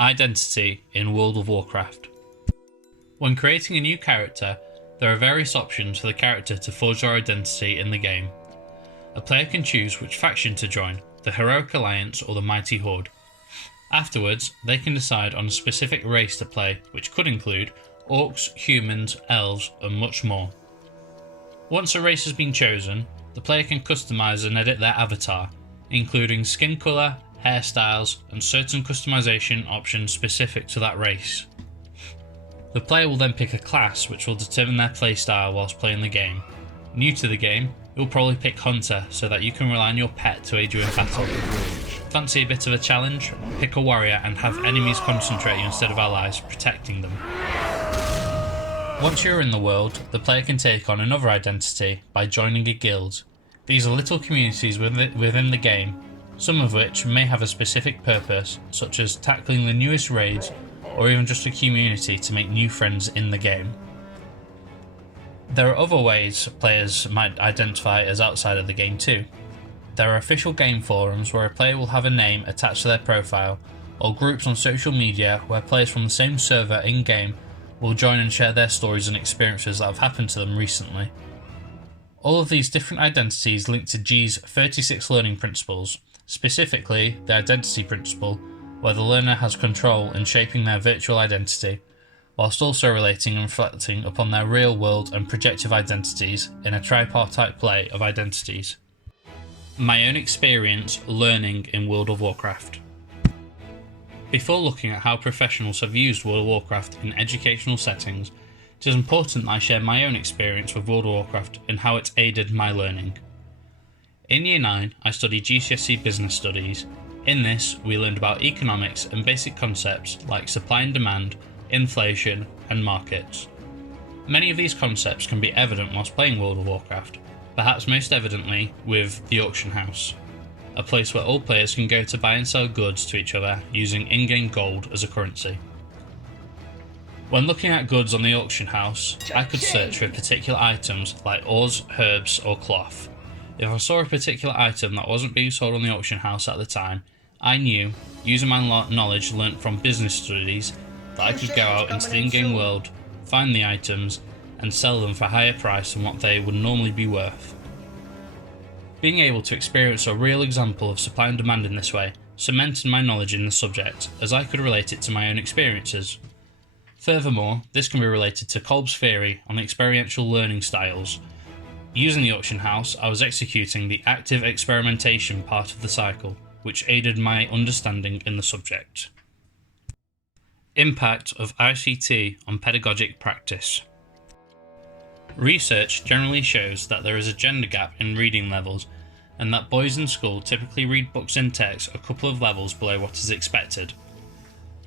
Identity in World of Warcraft. When creating a new character, there are various options for the character to forge their identity in the game. A player can choose which faction to join, the Heroic Alliance or the Mighty Horde. Afterwards, they can decide on a specific race to play, which could include orcs, humans, elves, and much more. Once a race has been chosen, the player can customize and edit their avatar, including skin color, hairstyles, and certain customization options specific to that race. The player will then pick a class which will determine their playstyle whilst playing the game. New to the game, you'll probably pick Hunter so that you can rely on your pet to aid you in battle. Fancy a bit of a challenge? Pick a warrior and have enemies concentrate you instead of allies, protecting them. Once you're in the world, the player can take on another identity by joining a guild. These are little communities within the game, some of which may have a specific purpose, such as tackling the newest raids or even just a community to make new friends in the game. There are other ways players might identify as outside of the game too. There are official game forums where a player will have a name attached to their profile, or groups on social media where players from the same server in-game will join and share their stories and experiences that have happened to them recently. All of these different identities link to G's 36 learning principles, specifically the identity principle, where the learner has control in shaping their virtual identity, whilst also relating and reflecting upon their real world and projective identities in a tripartite play of identities. My own experience learning in World of Warcraft. Before looking at how professionals have used World of Warcraft in educational settings, it is important that I share my own experience with World of Warcraft and how it's aided my learning. In Year 9, I studied GCSE Business Studies. In this, we learned about economics and basic concepts like supply and demand, inflation, and markets. Many of these concepts can be evident whilst playing World of Warcraft, perhaps most evidently with the auction house, a place where all players can go to buy and sell goods to each other using in-game gold as a currency. When looking at goods on the auction house, I could search for particular items like ores, herbs, or cloth. If I saw a particular item that wasn't being sold on the auction house at the time, I knew, using my knowledge learnt from business studies, that I could go out into the in-game world, find the items, and sell them for a higher price than what they would normally be worth. Being able to experience a real example of supply and demand in this way cemented my knowledge in the subject, as I could relate it to my own experiences. Furthermore, this can be related to Kolb's theory on experiential learning styles. Using the auction house, I was executing the active experimentation part of the cycle, which aided my understanding in the subject. Impact of ICT on pedagogic practice. Research generally shows that there is a gender gap in reading levels, and that boys in school typically read books and text a couple of levels below what is expected.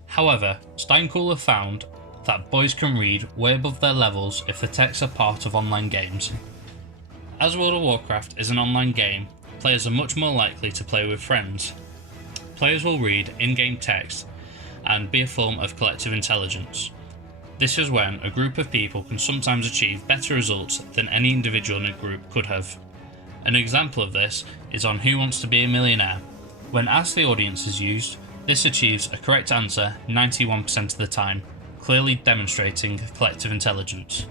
However, Steinkuhler found that boys can read way above their levels if the texts are part of online games. As World of Warcraft is an online game, players are much more likely to play with friends. Players will read in-game text and be a form of collective intelligence. This is when a group of people can sometimes achieve better results than any individual in a group could have. An example of this is on Who Wants to Be a Millionaire. When Ask the Audience is used, this achieves a correct answer 91% of the time, clearly demonstrating collective intelligence.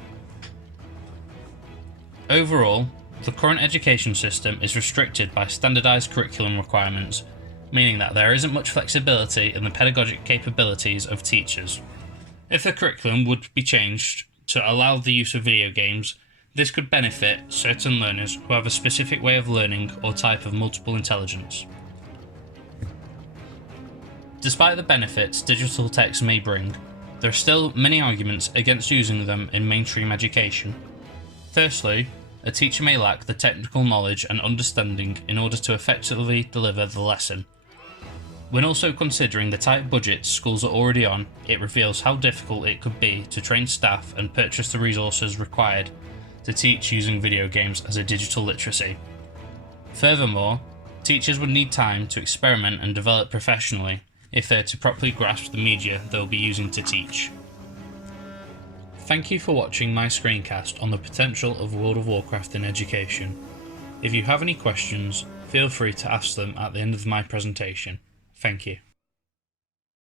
Overall, the current education system is restricted by standardised curriculum requirements, meaning that there isn't much flexibility in the pedagogic capabilities of teachers. If the curriculum would be changed to allow the use of video games, this could benefit certain learners who have a specific way of learning or type of multiple intelligence. Despite the benefits digital texts may bring, there are still many arguments against using them in mainstream education. Firstly, a teacher may lack the technical knowledge and understanding in order to effectively deliver the lesson. When also considering the tight budgets schools are already on, it reveals how difficult it could be to train staff and purchase the resources required to teach using video games as a digital literacy. Furthermore, teachers would need time to experiment and develop professionally if they're to properly grasp the media they'll be using to teach. Thank you for watching my screencast on the potential of World of Warcraft in education. If you have any questions, feel free to ask them at the end of my presentation. Thank you.